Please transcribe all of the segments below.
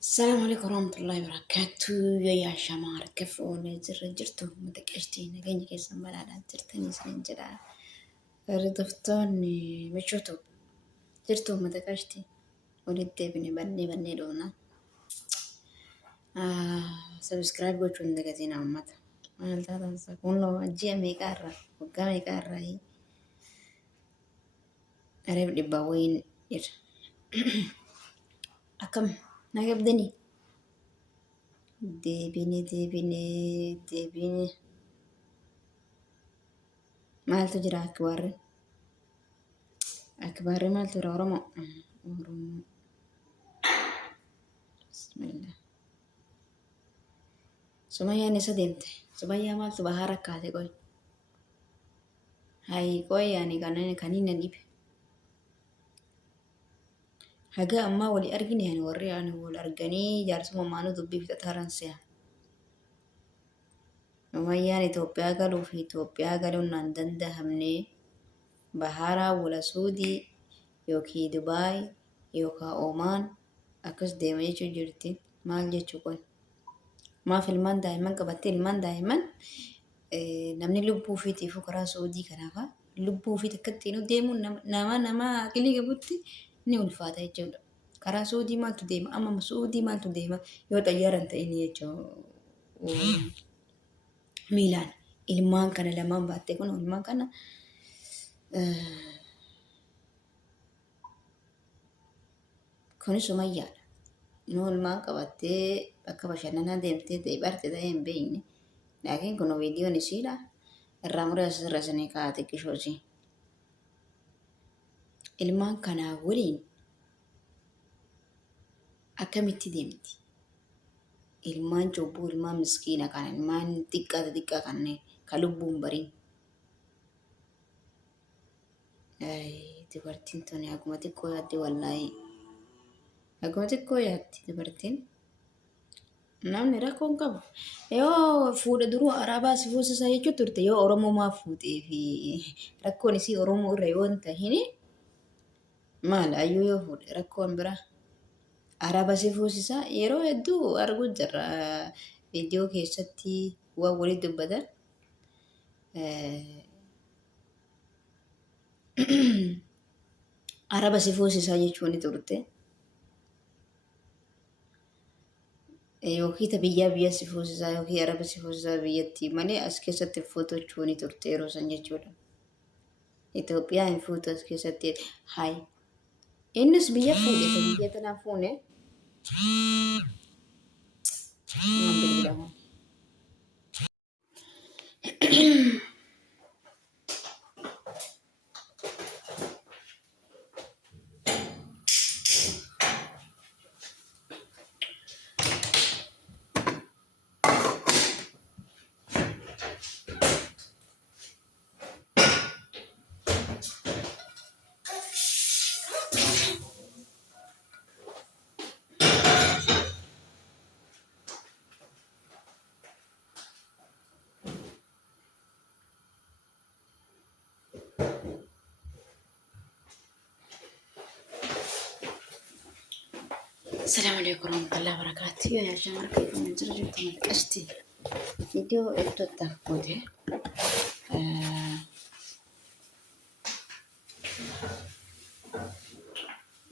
السلام عليكم ورحمة الله وبركاته يا شمار كيف جرتو متكشتين نجني كيس مالا جرتني سنجرا ردفتوني مشوتو جرتو متكشتي ولدت بني دونا سبسكرايب gochuun dagatiin uummata maal taatansa kunoo ji'a meeqaarra waggaa meeqaarra areef dhibbaa wayin jira akkam nagabdanii deebine maaltu jira akbaarri maaltu jira oromoo bismillah sumayyaan isa deemte sumayyaa maaltu bahaa rakkaate qoy hayi qoy ani kaniin na dhibe haga ammaa wali argine ani warri ani wal arganii jaarsuma maanuu dubbii fixataaran se'a sumayyaan Itoophiyaa galuu fi Itoophiyaa galuun naan dandahamne baharaa wala suudii yookiin Dubaay yookaan Omaan akkas deema jechuu jirti maal jechuu qoy maaf ilmaan daa'imman qabattee ilmaan daa'imman namni lubbuu ofiitiifuu karaa suudii kanaafa lubbuu ofiit akkatti nu deemuun nama aqilii qabutti ni ulfaata jechuudha. Karaa suudii maaltu deema amma suudii maaltu deema yoo xayyaaran ta'in jechuudha. Miilaan ilmaan kana lamaan baattee kun ilmaan kana kunis sumayyaadha. Inuu ilmaan qabattee bakka bashannanaa deemtee deebarte ta'ee hin beekne. Laakiin kun viidiyoon isiidha. Irraa muree asirra isinii kaa'ate qishoosii. Ilmaan kanaa waliin akkamitti deemti? Ilmaan cubbuu, ilmaan miskiina kana, ilmaan xiqqaa kanneen kan lubbuun bariin. Dubartiin tuni akkuma xiqqoo yaadde wallaahi. Akkuma xiqqoo yaaddi dubartiin. Namni rakkoo hin qabu. Yoo fuudha duruu Arabaa si fuusisaa jechuun turte yoo Oromoo maa fuutee fi rakkoon isii Oromoo irra yoo hin tahin maal ayyuu yoo fuudhe rakkoon biraa. Araba si fuusisaa yeroo hedduu arguu jirra viidiyoo keessatti waan walii dubbatan. Araba si fuusisaa jechuun turte. Yookiin biyya si fuusisaa yookiin araba si fuusisaa biyyatti malee as keessatti fuutochuu ni turte yeroo san jechuudha. Itoophiyaa hin fuutu as keessatti hayi. Innis biyya fuudhe biyya tanaa fuune. السلام عليكم ورحمة الله وبركاته يا جماعة كيف نجرب تمتقشتي فيديو ابتو تاكوده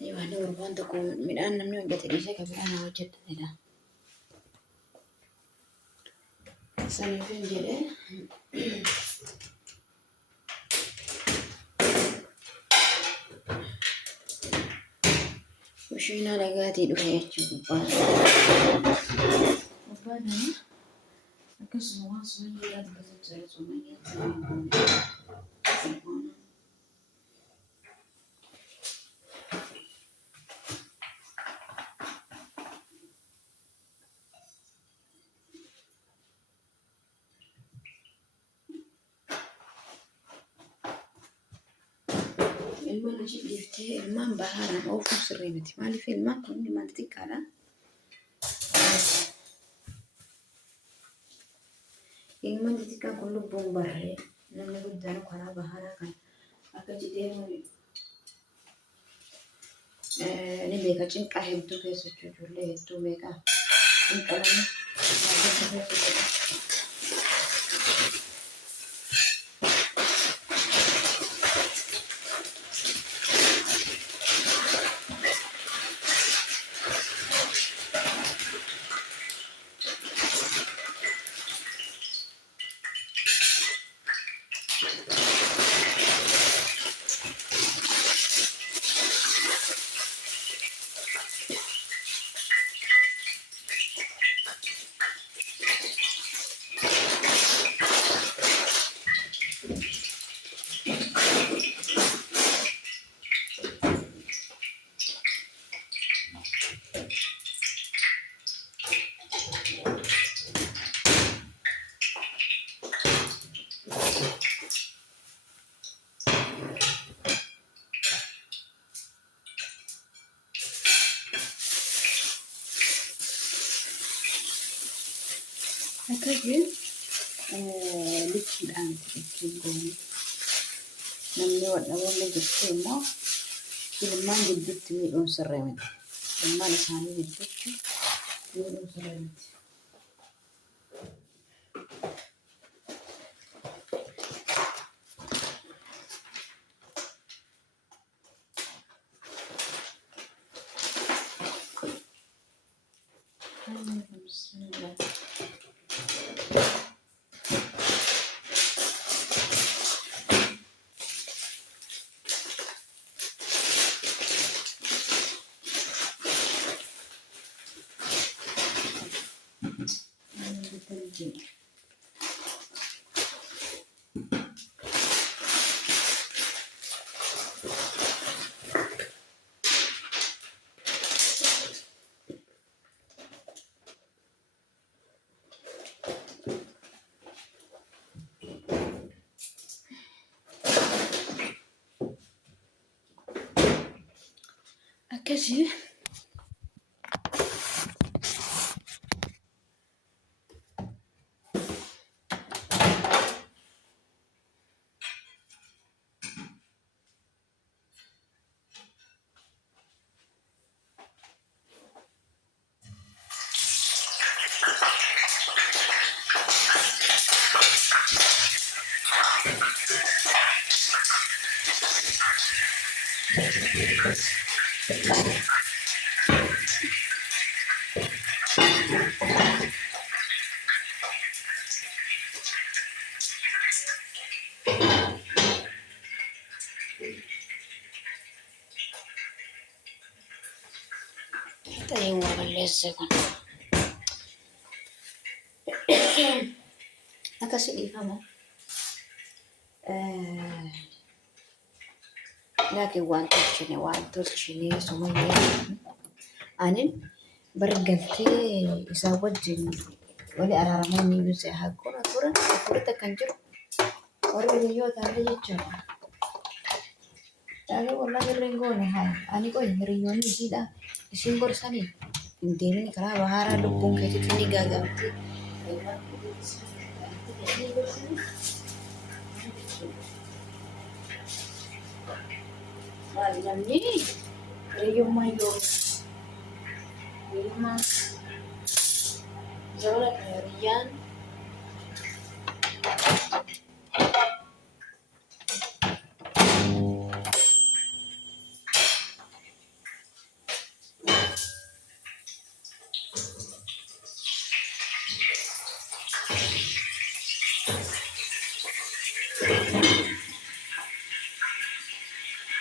ايوه انا وربان تكون من انا من وجدت ليش كبير انا وجدت هنا سنة فين جيلي وشينا لقاتي دوحي اتشوف وبعدها أكسر واصل يا دكتور سمية المهم جبتي المام بهارا أو فوق الريمتي مالي في المام كوني ما تتكالا المام تتكا كله بومبري لما قد أنا كنا بهارا كان akka jideemu ni beeka cinqaa hedduu keessachuu ijoollee hedduu beekaa cinqalanii akkasii liqiidhaan ittiin goone namni wadhaboonni jirtu immoo ilmaan gidduutti miidhuun sirrii miti. Ilmaan isaanii gidduutti miidhuun sirrii miti. Akkasii ta'ee waa balleessee kun akkasii dhiifama. Laakiin waan tolchine sumayyee anin bargaltee isaa wajjin wali araaramuun iyyuu se'a haqquna turan furita kan jiru warri hiriyootaallee jechuudha. Laakiin walaa hirreen goone haa ani qoy hiriyoonni isiidha isin gorsanii hin deemini karaa bahaaraa lubbuun keetitti ni gaagamti. Namni hiriyyummaa yoo hiriyyummaa zoona hiriyyaan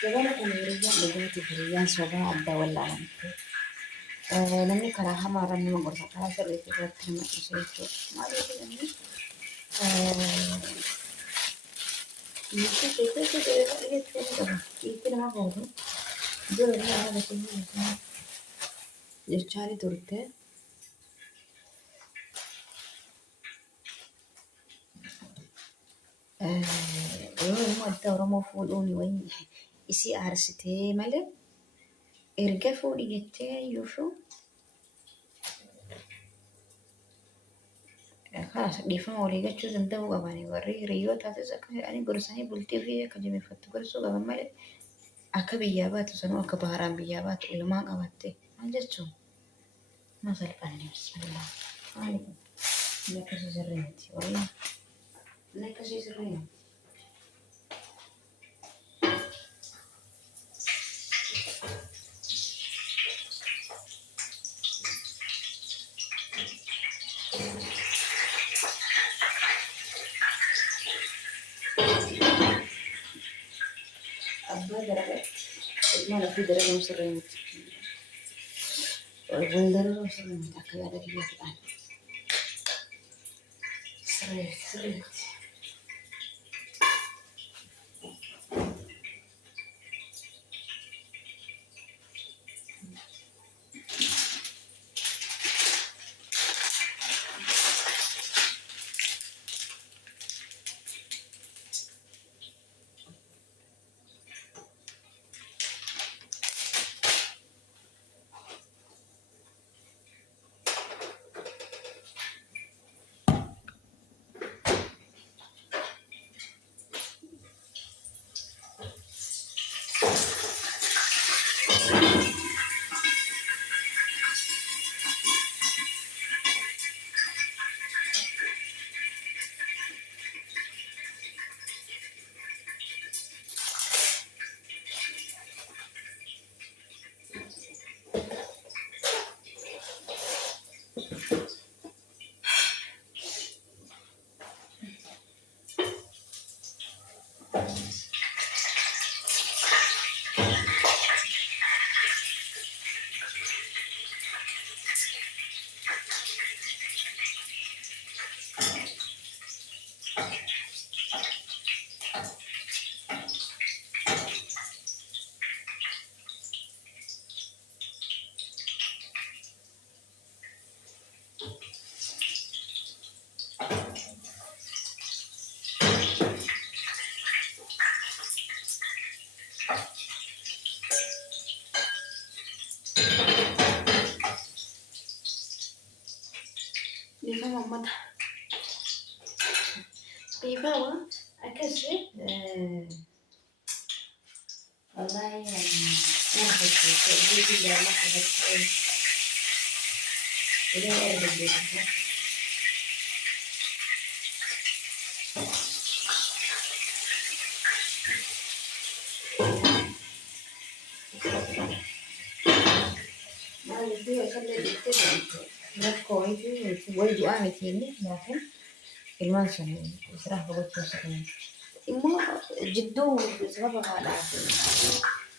Jabana kan hiriyyaan dhugaatii hiriyyaan sobaa adda wallaalamte. Namni karaa hamaarra nama gorsa karaa sirriitti irratti nama dhiisee jechuudha. Maaliif namni Mesti kita dia qaba. Itti nama gootu dura irraa haala keenya jechaani turte. Yoo adda Oromoo fuudhuun wayii isii aarsitee malee erga fuudhi jettee yuushu خلاص dhiifama walii gachuu danda'uu qabani warri hiriyyootaas akka jedhanii gorsanii bultii fi akka jabeeffattu gorsuu qaban malee akka biyyaa baatu sanuu akka baharaan biyyaa baatu ilmaa qabatte maal jechuun ma salphanne bismillah maali kun inni akkasii sirrii miti wallah inni akkasii sirrii miti. أبغى درجة ما في درجة مصرية والدرجة مصرية أكيد هذا كذا الآن سريت لما ماما بيباوا أكسر والله يعني ما أخذت جيتي لا ما أخذت ولا أرد جيتي ما يبي أخلي جيتي لا كويس ويجي أعمل فيني لكن المنشن بصراحة بقول شيء إما جدو بسبب هذا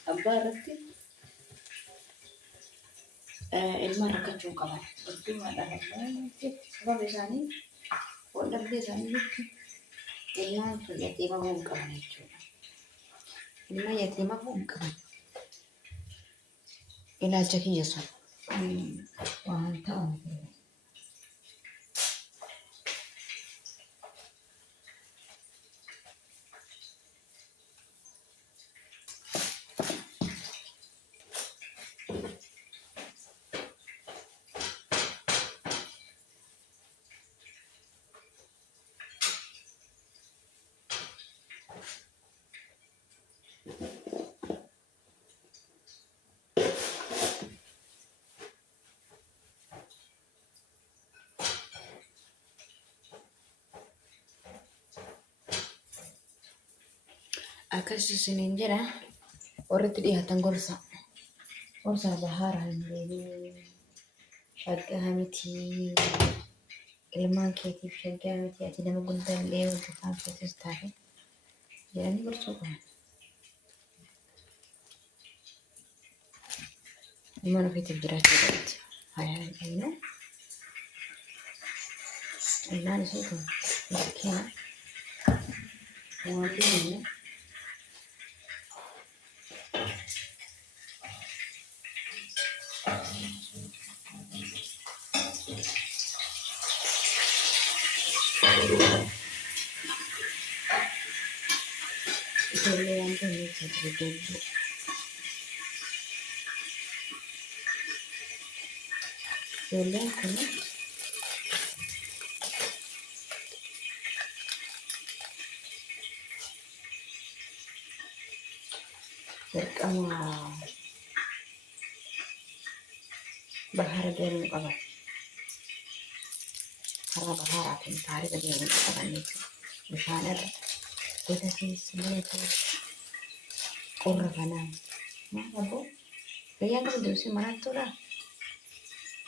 أبارتي المرة كتشو كمان جدو هذا سبب ثاني ولا ثاني الماء يتيمة هم كمان يجوا الماء يتيمة هم كمان إلى جكي يسون وأنت أكاسي سنين جرا ورد ليها تنقرصة قرصة بهارها اللي شقها متي ilmaan keetiif shaggaa miti ati nama guddaa illee hojjetaan feetes taate jedhanii gorsuu qaban. Ilmaan ofiitiif jiraachuu qabatti. Hayyaa jennu ilmaan isii kun bakkeena waan deemu ijoollee waan ta'eef sadii dalduu. Ijoolleen kun dirqama bahara deemuu qaba. Karaa baharaatiin taarifa deemuu qaban jechuudha. Bishaanirra gosa keessa malee qorra kanaan maal aboo gayyaa qaba deemsee maraattuudha.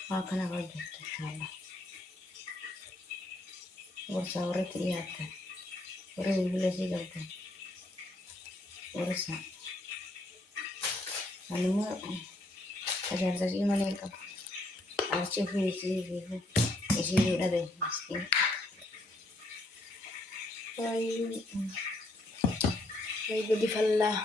Waa kana hojjettu inshallah. Gorsaa warratti dhiyaattan warri bilbila isii galtan gorsa animmoo tajaajila isii malee qaba. Archii fi isii dhabe miskiin. Way gudi fallaa.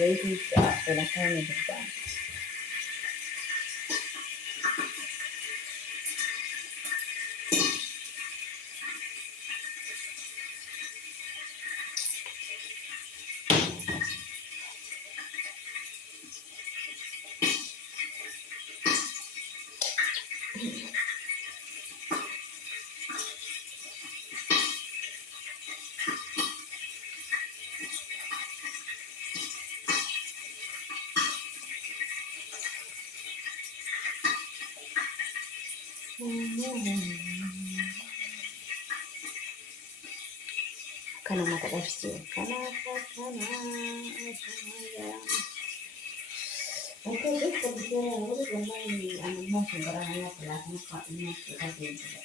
Zaidi tunafanya dukani. Kana mata dafsi kana Oke, itu bisa harus bermain anak sembarangan pelatih Pak ini kita tidak.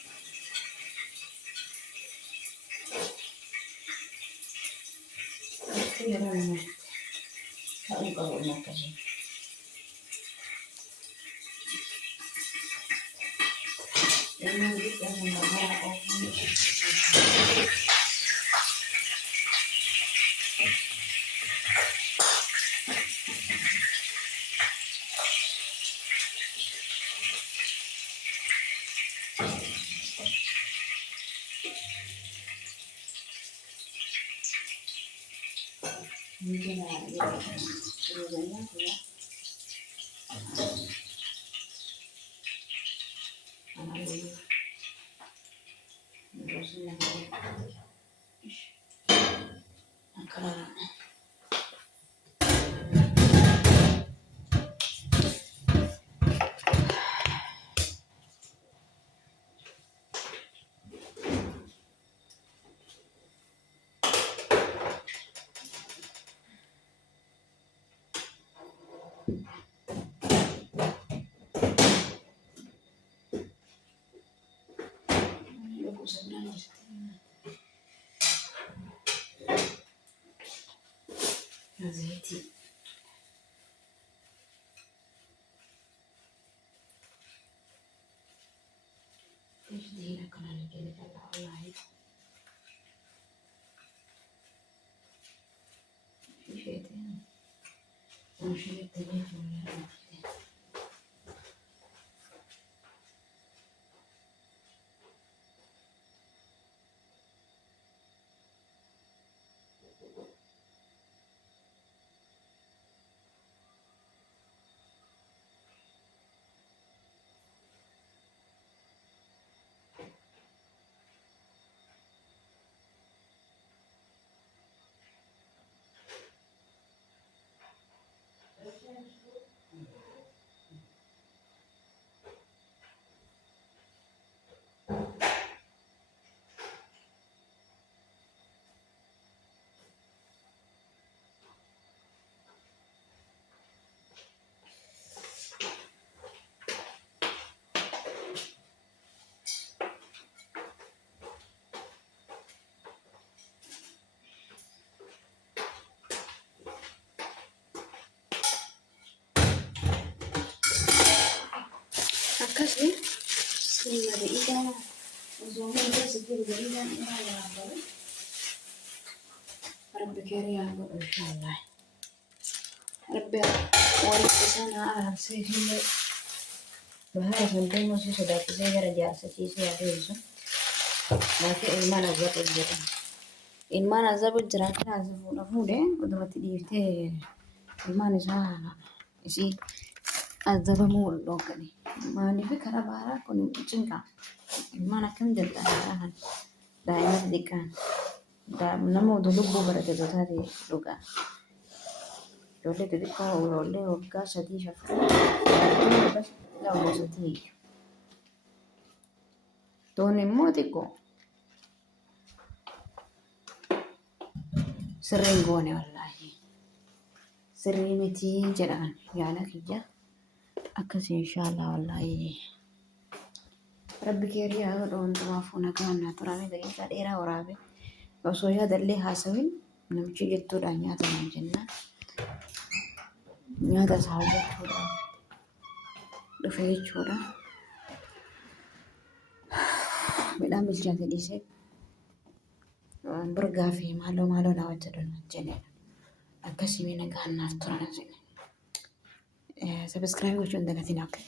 Itu yang tahu kalau nak kasih. Ini kita menambah mungkin ada sebenarnya ya anak ini terusnya angkara زيتي ايش دي لك انا اللي طلع والله في شيء تاني انا شيء التليفون akasih ini ada ikan Zoomnya dia segini jadi kan ini ada apa? Arab kiri ya, inshallah. Arab wali kesana Arab sehingga bahara kan deemu si sodaachisee gara jaarsatiisee adeemsu laakiin ilmaan azabu jira. Ilmaan azabu jira kanaas fuudhee odumatti dhiiftee ilmaan isaa isii azabamuu ol dhoogani. Maaliif karaa baaraa kun cinqa ilmaan akkam jalqabaa kan daa'ima xixiqqaan nama oduu lubbuu barate taate dhugaa. Ijoollee xixiqqoo ijoollee waggaa 3 laawwasatii toon immoo xiqqoo sirriin goone wallaahi sirrii mitii jedhaan yaala kiyya akkasii inshaallah wallaahi rabbi keerii haa godhu hundumaafuu nagaan naa turame daqiiqaa dheeraa waraabe osoo yaadallee haasawin namichi jettuudhaan nyaata naan jennaan nyaata isaa hojjechuudhaan dhufe jechuudha. Midhaan bilchaate dhiisee burgaa fi maaloo naa hojjedhan jedhedha. Akkasii nagaan naaf turan asii. Sabiskiraayib gochuun dagatiin akka